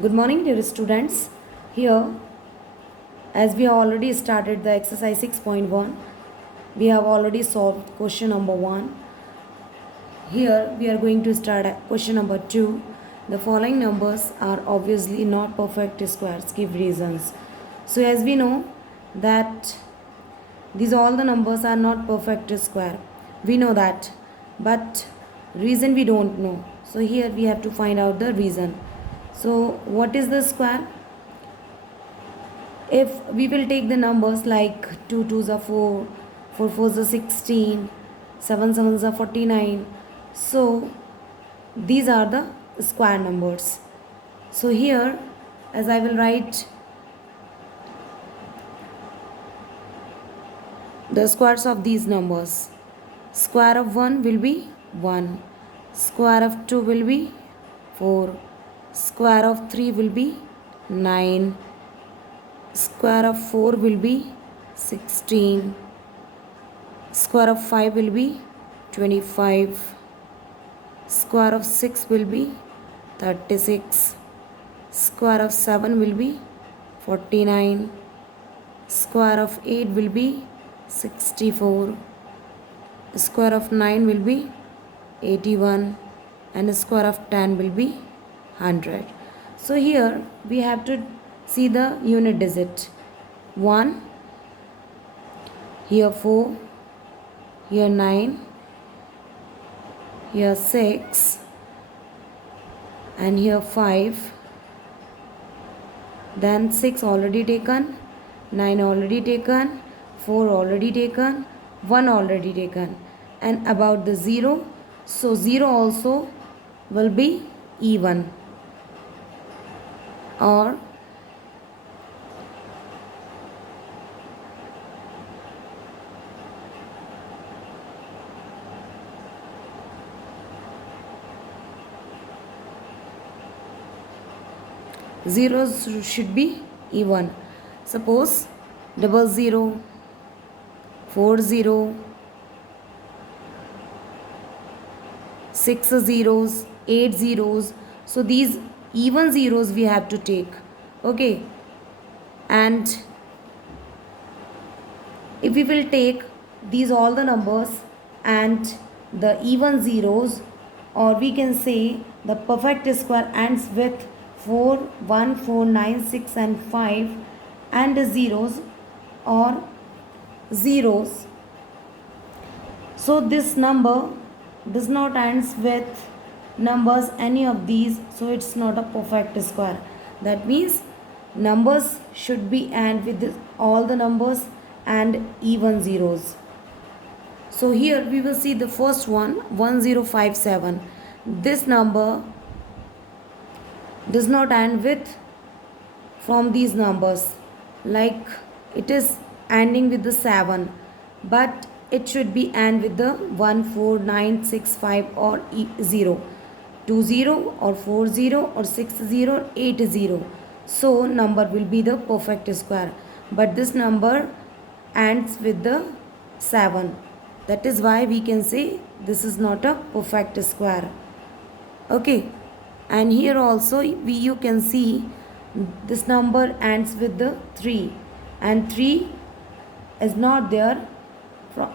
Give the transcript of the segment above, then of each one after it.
Good morning, dear students. Here, as we have already started the exercise 6.1, we have already solved question number 1. Here, we are going to start at question number 2. The following numbers are obviously not perfect squares. Give reasons. So, as we know that these all the numbers are not perfect square. We know that, but reason we don't know. So, here we have to find out the reason. So, what is the square? If we will take the numbers like 2 2s are 4, 4 4s are 16, 7 7s are 49. So, these are the square numbers. So, here as I will write the squares of these numbers. Square of 1 will be 1. Square of 2 will be 4. Square of 3 will be 9. Square of 4 will be 16. Square of 5 will be 25. Square of 6 will be 36. Square of 7 will be 49. Square of 8 will be 64. Square of 9 will be 81. And square of 10 will be 100. So here we have to see the unit digit. 1, here 4, here 9, here 6, and here 5. Then 6 already taken, 9 already taken, 4 already taken, 1 already taken. And about the 0, so 0 also will be even, or zeros should be even. Suppose 00, 40, 6 zeros, 8 zeros. So these even zeros we have to take. Okay. And if we will take these all the numbers and the even zeros, or we can say the perfect square ends with 4, 1, 4, 9, 6 and 5 and the zeros or zeros. So this number does not ends with numbers any of these, so it's not a perfect square. That means numbers should be end with all the numbers and even zeros. So here we will see the first one, 1057. This number does not end with from these numbers, like it is ending with the 7, but it should be end with the 1 4 9 6 5 or 0, 2 0 or 4 0 or 6 0 8 0. So number will be the perfect square, but this number ends with the 7. That is why we can say this is not a perfect square. Okay. And here also you can see this number ends with the 3, and 3 is not there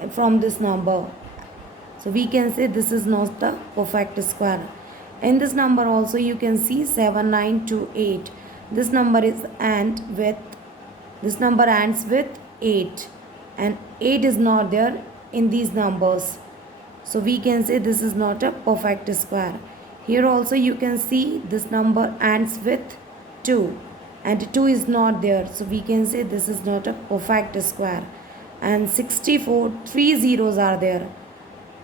from this number. So we can say this is not the perfect square. In this number also you can see 7 9 2 8. This number ends with 8, and 8 is not there in these numbers. So we can say this is not a perfect square. Here also you can see this number ends with 2, and 2 is not there. So we can say this is not a perfect square. And 64, 3 zeros are there.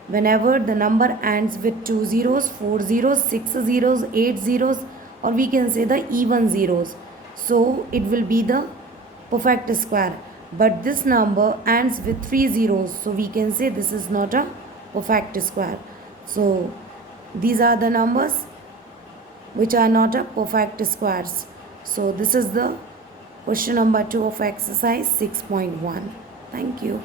Whenever the number ends with 2 zeros, 4 zeros, 6 zeros, 8 zeros, or we can say the even zeros, so it will be the perfect square. But this number ends with 3 zeros, so we can say this is not a perfect square. So these are the numbers which are not a perfect squares. So this is the question number 2 of exercise 6.1. Thank you.